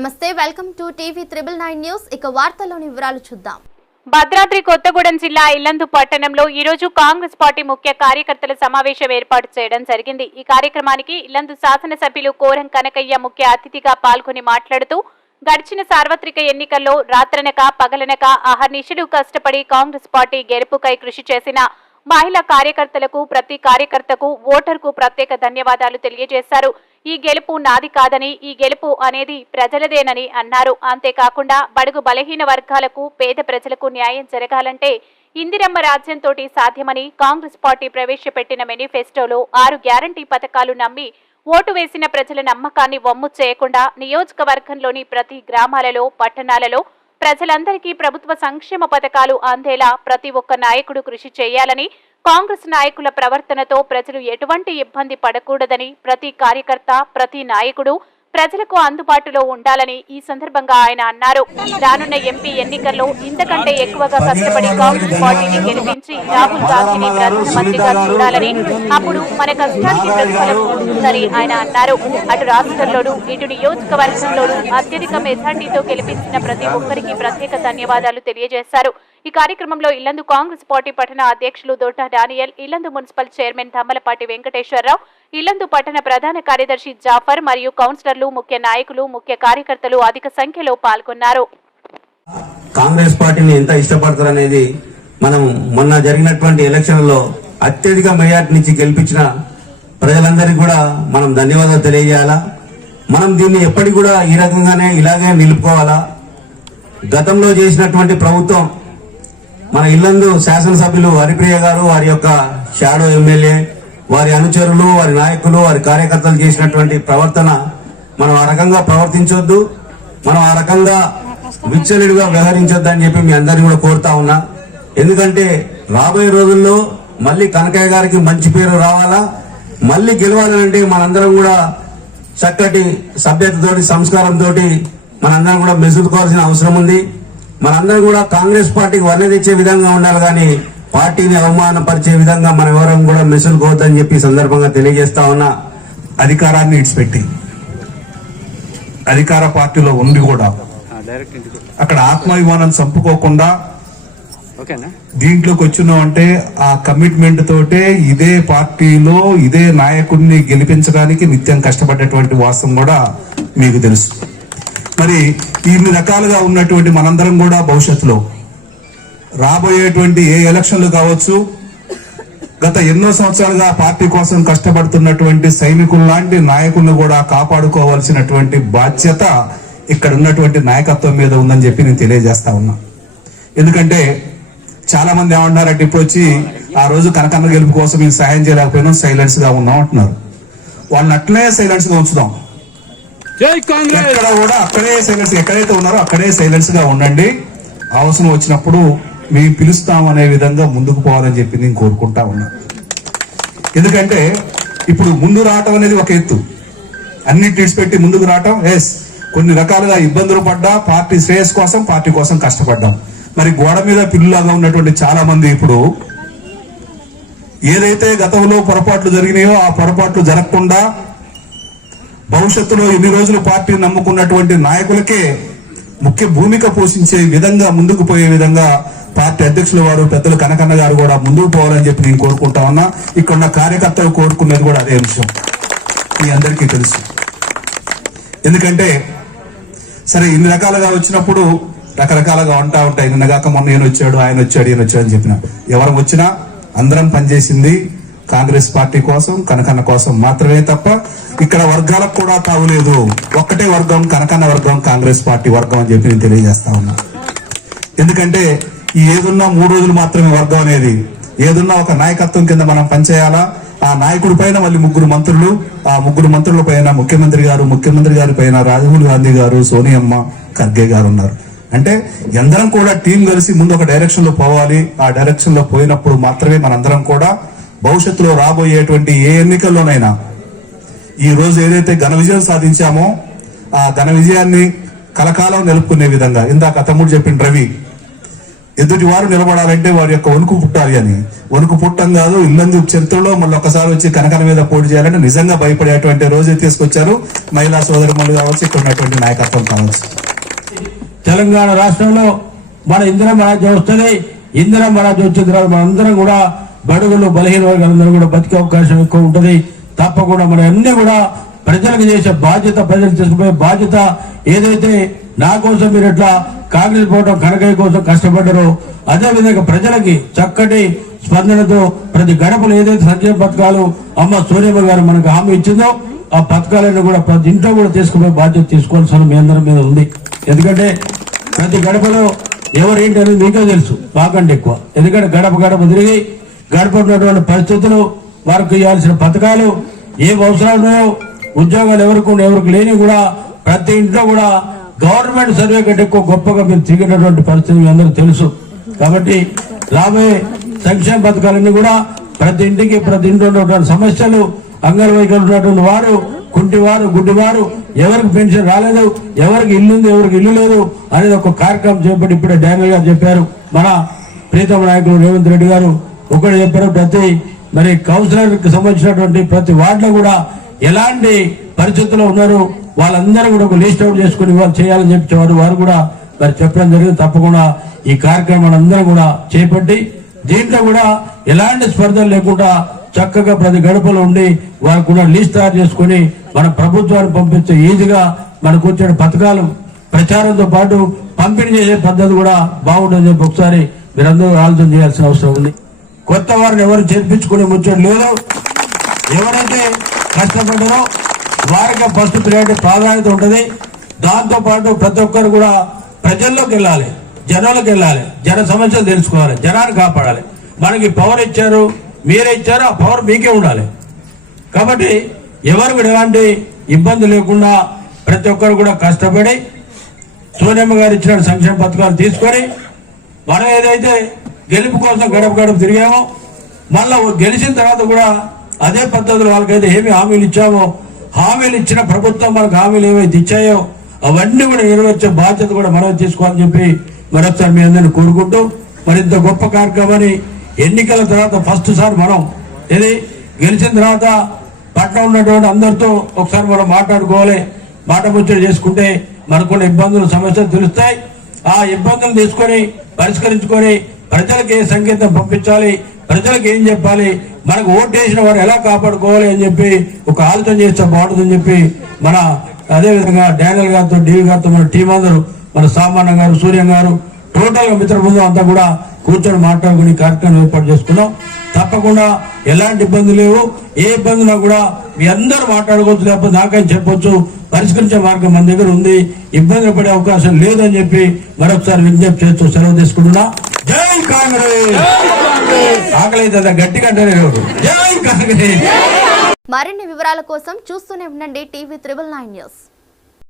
నమస్తే, welcome to TV 999 news. ఇక వార్తల్లోని వివరాలు చూద్దాం. భద్రాద్రి కొత్తగూడెం జిల్లా ఇల్లందు పట్టణంలో ఈ రోజు కాంగ్రెస్ పార్టీ ముఖ్య కార్యకర్తల సమావేశం ఏర్పాటు చేయడం జరిగింది. ఈ కార్యక్రమానికి ఇల్లందు శాసనసభ్యులు కోరం కనకయ్య ముఖ్య అతిథిగా పాల్గొని మాట్లాడుతూ గడిచిన సార్వత్రిక ఎన్నికల్లో రాత్రనక పగలనక అహర్నిశలు కష్టపడి కాంగ్రెస్ పార్టీ గెలుపుకై కృషి చేసిన మహిళా కార్యకర్తలకు ప్రతి కార్యకర్తకు ఓటర్కు ప్రత్యేక ధన్యవాదాలు తెలియజేశారు. ఈ గెలుపు నాది కాదని, ఈ గెలుపు అనేది ప్రజలదేనని అన్నారు. అంతేకాకుండా బడుగు బలహీన వర్గాలకు, పేద ప్రజలకు న్యాయం జరగాలంటే ఇందిరమ్మ రాజ్యంతో సాధ్యమని కాంగ్రెస్ పార్టీ ప్రవేశపెట్టిన మేనిఫెస్టోలో 6 గ్యారంటీ పథకాలు నమ్మి ఓటు వేసిన ప్రజల నమ్మకాన్ని వమ్ము చేయకుండా నియోజకవర్గంలోని ప్రతి గ్రామాలలో, పట్టణాలలో ప్రజలందరికీ ప్రభుత్వ సంక్షేమ పథకాలు అందేలా ప్రతి ఒక్క నాయకుడు కృషి చేయాలని, కాంగ్రెస్ నాయకుల ప్రవర్తనతో ప్రజలు ఎటువంటి ఇబ్బంది పడకూడదని, ప్రతి కార్యకర్త, ప్రతి నాయకుడు ప్రజలకు అందుబాటులో ఉండాలని ఈ సందర్భంగా ఆయన అన్నారు. రానున్న ఎంపీ ఎన్నికల్లో ఇంతకంటే ఎక్కువగా కష్టపడి కాంగ్రెస్ పార్టీని గెలిపించి రాహుల్ గాంధీని ప్రధానమంత్రిగా చూడాలని, అప్పుడు మన కష్టానికి ప్రతిఫలం ఉంటుందని ఆయన అన్నారు. అటు రాష్ట్రంలోనూ ఇటు నియోజకవర్గంలోనూ అత్యధిక మెజార్టీతో గెలిపించిన ప్రతి ఒక్కరికి ప్రత్యేక ధన్యవాదాలు తెలియజేశారు. ఈ కార్యక్రమంలో ఇల్లందు కాంగ్రెస్ పార్టీ పట్టణ అధ్యక్షులు Dodda Daniel, Illandu municipal chairman Tammalapati Venkateswararao, Illandu పట్టణ ప్రధాన కార్యదర్శి జాఫర్ మరియు కౌన్సిలర్లు, ముఖ్య నాయకులు, ముఖ్య కార్యకర్తలు అధిక సంఖ్యలో పాల్గొన్నారు. కాంగ్రెస్ పార్టీని ఎంత ఇష్టపడతారనేది మనం మొన్న జరిగినటువంటి ఎలక్షన్లలో అత్యధిక మెజార్టీ నుంచి గెలిపించిన ప్రజలందరికీ కూడా మనం ధన్యవాదాలు తెలియజేయాలా. మనం దీన్ని ఎప్పటికి కూడా ఈ రకంగానే ఇలాగే నిలుపుకోవాలా. గతంలో చేసినటువంటి ప్రభుత్వం, మన ఇల్లందు శాసనసభ్యులు హరిప్రియ గారు, వారి యొక్క షాడో ఎమ్మెల్యే, వారి అనుచరులు, వారి నాయకులు, వారి కార్యకర్తలు చేసినటువంటి ప్రవర్తన మనం ఆ రకంగా ప్రవర్తించొద్దు, మనం ఆ రకంగా విచ్చలవిడిగా వ్యవహరించొద్దు అని చెప్పి మీ అందరినీ కూడా కోరుతా ఉన్నా. ఎందుకంటే రాబోయే రోజుల్లో మళ్ళీ కనకయ్య గారికి మంచి పేరు రావాలా, మళ్ళీ గెలవాలంటే మనందరం కూడా చక్కటి సభ్యతతోటి, సంస్కారంతో మనందరం కూడా మెసులుకోవాల్సిన అవసరం ఉంది. మనందరం కూడా కాంగ్రెస్ పార్టీకి వన్నె తెచ్చే విధంగా ఉండాలి, కానీ పార్టీని అవమానపరిచే విధంగా మనం ఎవరం కూడా మెసులుకోవద్దని చెప్పి సందర్భంగా తెలియజేస్తా ఉన్నా. అధికారాన్ని ఇడిచిపెట్టి అధికార పార్టీలో ఉండి కూడా అక్కడ ఆత్మాభిమానం చంపుకోకుండా దీంట్లోకి వచ్చినాం అంటే ఆ కమిట్మెంట్ తోటే ఇదే పార్టీలో ఇదే నాయకుడిని గెలిపించడానికి నిత్యం కష్టపడ్డటువంటి వాస్తవం కూడా మీకు తెలుసు. మరి ఇన్ని రకాలుగా ఉన్నటువంటి మనందరం కూడా భవిష్యత్తులో రాబోయేటువంటి ఏ ఎలక్షన్లు కావచ్చు, గత ఎన్నో సంవత్సరాలుగా పార్టీ కోసం కష్టపడుతున్నటువంటి సైనికులు లాంటి నాయకులను కూడా కాపాడుకోవాల్సినటువంటి బాధ్యత ఇక్కడ ఉన్నటువంటి నాయకత్వం మీద ఉందని చెప్పి నేను తెలియజేస్తా ఉన్నా. ఎందుకంటే చాలా మంది ఏమంటున్నారంటే ఇప్పుడు వచ్చి ఆ రోజు కనకన్న గెలుపు కోసం మేము సహాయం చేయలేకపోయినాం, సైలెన్స్ గా ఉన్నాం అంటున్నారు. వాళ్ళని అట్లే సైలెన్స్ గా ఉంచుదాం. ఎక్కడ కూడా అక్కడే సైలెన్స్, ఎక్కడైతే ఉన్నారో అక్కడే సైలెన్స్ గా ఉండండి. అవసరం వచ్చినప్పుడు మేము పిలుస్తాం అనే విధంగా ముందుకు పోవాలని చెప్పి నేను కోరుకుంటా ఉన్నా. ఎందుకంటే ఇప్పుడు ముందు రావటం అనేది ఒక ఎత్తు, అన్నిటి విడిచిపెట్టి ముందుకు రావటం, కొన్ని రకాలుగా ఇబ్బందులు పడ్డా పార్టీ శ్రేయస్ కోసం, పార్టీ కోసం కష్టపడ్డాం. మరి గోడ మీద పిల్లులాగా ఉన్నటువంటి చాలా మంది ఇప్పుడు ఏదైతే గతంలో పొరపాట్లు జరిగినాయో ఆ పొరపాట్లు జరగకుండా భవిష్యత్తులో ఇన్ని రోజులు పార్టీని నమ్ముకున్నటువంటి నాయకులకే ముఖ్య భూమిక పోషించే విధంగా ముందుకు పోయే విధంగా పార్టీ అధ్యక్షుల వారు పెద్దలు కనకన్న గారు కూడా ముందుకు పోవాలని చెప్పి నేను కోరుకుంటా ఉన్నా. ఇక్కడ ఉన్న కార్యకర్తలు కోరుకునేది కూడా అదే అంశం, మీ అందరికీ తెలుసు. ఎందుకంటే సరే ఇన్ని రకాలుగా వచ్చినప్పుడు రకరకాలుగా ఉంటాయి. నిన్నగాక మొన్న ఈయన వచ్చాడు, ఆయన వచ్చాడు, ఈయన వచ్చాడు అని చెప్పిన ఎవరు వచ్చినా అందరం పనిచేసింది కాంగ్రెస్ పార్టీ కోసం, కనకన్న కోసం మాత్రమే తప్ప ఇక్కడ వర్గాలకు కూడా తావులేదు. ఒక్కటే వర్గం, కనకన్న వర్గం, కాంగ్రెస్ పార్టీ వర్గం అని చెప్పి నేను తెలియజేస్తా ఉన్నా. ఎందుకంటే ఈ ఏదున్నా 3 రోజులు మాత్రమే వర్గం అనేది, ఏదున్నా ఒక నాయకత్వం కింద మనం పనిచేయాలా. ఆ నాయకుడి పైన మళ్ళీ 3 మంత్రులు, ఆ 3 మంత్రుల పైన ముఖ్యమంత్రి గారి పైన రాహుల్ గాంధీ గారు, సోనియమ్మ, ఖర్గే గారు ఉన్నారు. అంటే అందరం కూడా టీం కలిసి ముందు ఒక డైరెక్షన్ లో పోవాలి. ఆ డైరెక్షన్ లో పోయినప్పుడు మాత్రమే మనందరం కూడా భవిష్యత్తులో రాబోయేటువంటి ఏ ఎన్నికల్లోనైనా ఈ రోజు ఏదైతే ఘన విజయం సాధించామో ఆ ఘన విజయాన్ని కలకాలం నిలుపుకునే విధంగా, ఇందాక తమ్ముడు చెప్పిన రవి ఎదుటి వారు నిలబడాలంటే వారి యొక్క వణుకు పుట్టాలి అని. వణుకు పుట్టం కాదు, ఇల్లందు చరిత్రలో మళ్ళీ ఒక్కసారి వచ్చి కనకన మీద పోటీ చేయాలంటే నిజంగా భయపడేటువంటి రోజు తీసుకొచ్చారు. మహిళా సోదరులు కావచ్చు, ఇక్కడ ఉన్నటువంటి నాయకత్వం కావచ్చు. తెలంగాణ రాష్ట్రంలో మన ఇందిరమ్మ రాజ్యం వస్తుంది. ఇందిరమ్మ రాజ్యం వచ్చిన తర్వాత మనందరం కూడా బడుగులు బలహీన వర్గాలందరూ కూడా బతికే అవకాశం ఎక్కువ ఉంటుంది. తప్పకుండా మన అన్ని కూడా ప్రజలకు చేసే బాధ్యత, ప్రజలు తీసుకుపోయే బాధ్యత ఏదైతే నా కోసం మీరు ఎట్లా కాంగ్రెస్ పోవడం కనకయ్య కోసం కష్టపడ్డారో అదే విధంగా ప్రజలకి చక్కటి స్పందనతో ప్రతి గడపలు ఏదైతే సంక్షేమ పథకాలు అమ్మ సోనియమ్మ గారు మనకు హామీ ఇచ్చిందో ఆ పథకాలను కూడా ప్రతి ఇంట్లో కూడా తీసుకుపోయే బాధ్యత తీసుకోవాల్సిన మీ అందరి మీద ఉంది. ఎందుకంటే ప్రతి గడపలో ఎవరేంటి అనేది మీకే తెలుసు, మాకంటే ఎక్కువ. ఎందుకంటే గడప గడప తిరిగి గడప ఉన్నటువంటి పరిస్థితులు, వారికి ఇవ్వాల్సిన పథకాలు, ఏం అవసరాలు ఉన్నాయో, ఉద్యోగాలు ఎవరికి లేని కూడా ప్రతి ఇంట్లో కూడా గవర్నమెంట్ సర్వే కంటే ఎక్కువ గొప్పగా మీరు తిరిగినటువంటి పరిస్థితి మీ అందరూ తెలుసు. కాబట్టి రాబోయే సంక్షేమ పథకాలన్నీ కూడా ప్రతి ఇంటికి, ప్రతి ఇంట్లో ఉన్నటువంటి సమస్యలు, అంగన్వాడీలు ఉన్నటువంటి వారు, కుంటివారు, గుడ్డివారు, ఎవరికి పెన్షన్ రాలేదు, ఎవరికి ఇల్లు ఉంది, ఎవరికి ఇల్లు లేదు అనేది ఒక కార్యక్రమం చేపట్టి ఇప్పుడే డానియల్ గారు చెప్పారు. మన ప్రీతమ నాయకులు రేవంత్ రెడ్డి గారు ఒకటి చెప్పారు, ప్రతి మరి కౌన్సిలర్ కి సంబంధించినటువంటి ప్రతి వార్డులో కూడా ఎలాంటి పరిస్థితుల్లో ఉన్నారు వాళ్ళందరూ కూడా ఒక లిస్ట్ అవుట్ చేసుకుని వాళ్ళు చేయాలని చెప్పేవారు. వారు కూడా మరి చెప్పడం జరిగింది. తప్పకుండా ఈ కార్యక్రమాన్ని అందరూ కూడా చేపట్టి దీంట్లో కూడా ఎలాంటి స్పర్ధలు లేకుండా చక్కగా ప్రతి గడపలో ఉండి వారికి కూడా లిస్ట్ తయారు చేసుకుని మన ప్రభుత్వాన్ని పంపించే ఈజీగా మనకు వచ్చే పథకాలు ప్రచారంతో పాటు పంపిణీ చేసే పద్ధతి కూడా బాగుంటుందని చెప్పి ఒకసారి మీరందరూ ఆలోచన చేయాల్సిన అవసరం ఉంది. కొత్త వారిని ఎవరు చేర్పించుకునే ముచ్చడం లేదు. ఎవరైతే కష్టపడ్డారో వారికి ఫస్ట్ ప్రియారిటీ ప్రాధాన్యత ఉంటుంది. దాంతో పాటు ప్రతి ఒక్కరు కూడా ప్రజల్లోకి వెళ్ళాలి, జనాలకు వెళ్ళాలి, జన సమస్యలు తెలుసుకోవాలి, జనాన్ని కాపాడాలి. మనకి పవర్ ఇచ్చారు, మీరే ఇచ్చారు, ఆ పవర్ మీకే ఉండాలి. కాబట్టి ఎవరు కూడా ఎలాంటి ఇబ్బంది లేకుండా ప్రతి ఒక్కరు కూడా కష్టపడి సోనియమ్మ గారు ఇచ్చిన సంక్షేమ పథకాలు తీసుకొని మనం ఏదైతే గెలుపు కోసం గడప గడప తిరిగామో మళ్ళా గెలిచిన తర్వాత కూడా అదే పద్ధతిలో వాళ్ళకైతే ఏమి హామీలు ఇచ్చామో హామీలు ఇచ్చిన ప్రభుత్వం మనకు హామీలు ఏవైతే ఇచ్చాయో అవన్నీ కూడా నెరవేర్చే బాధ్యత కూడా మనం తీసుకోవాలని చెప్పి మరొకసారి మీ అందరిని కోరుకుంటూ మరింత గొప్ప కార్యక్రమాన్ని ఎన్నికల తర్వాత ఫస్ట్ సారి మనం ఇది గెలిచిన తర్వాత పట్ల ఉన్నటువంటి అందరితో ఒకసారి మనం మాట్లాడుకోవాలి. మాట ముచ్చట చేసుకుంటే మనకున్న ఇబ్బందులు, సమస్యలు తెలుస్తాయి. ఆ ఇబ్బందులు తీసుకొని పరిష్కరించుకొని ప్రజలకు ఏ సంకేతం పంపించాలి, ప్రజలకు ఏం చెప్పాలి, మనకు ఓటు వేసిన వారు ఎలా కాపాడుకోవాలి అని చెప్పి ఒక ఆలోచన చేస్తే బాగుంటుందని చెప్పి మన అదేవిధంగా డానియల్ గారితో, డివి గారితో మన టీం అందరూ, మన సామాన్య గారు, సూర్యం గారు, టోటల్ గా మిత్ర బృందం అంతా కూడా కూర్చొని మాట్లాడుకుని కార్యక్రమం ఏర్పాటు చేసుకున్నాం. తప్పకుండా ఎలాంటి ఇబ్బంది లేవు. ఏ ఇబ్బంది ఉన్నా కూడా మీ అందరూ మాట్లాడుకోవచ్చు, లేకపోతే నాకని చెప్పొచ్చు. పరిష్కరించే మార్గం మన దగ్గర ఉంది. ఇబ్బంది పడే అవకాశం లేదని చెప్పి మరొకసారి విజ్ఞప్తి చేస్తూ సెలవు తీసుకుంటున్నా. జై కాంగ్రెస్. ఆకలి అయితే గట్టిగా అంటారు. జై కాంగ్రెస్. మరిన్ని వివరాల కోసం చూస్తూనే ఉండండి TV9 న్యూస్.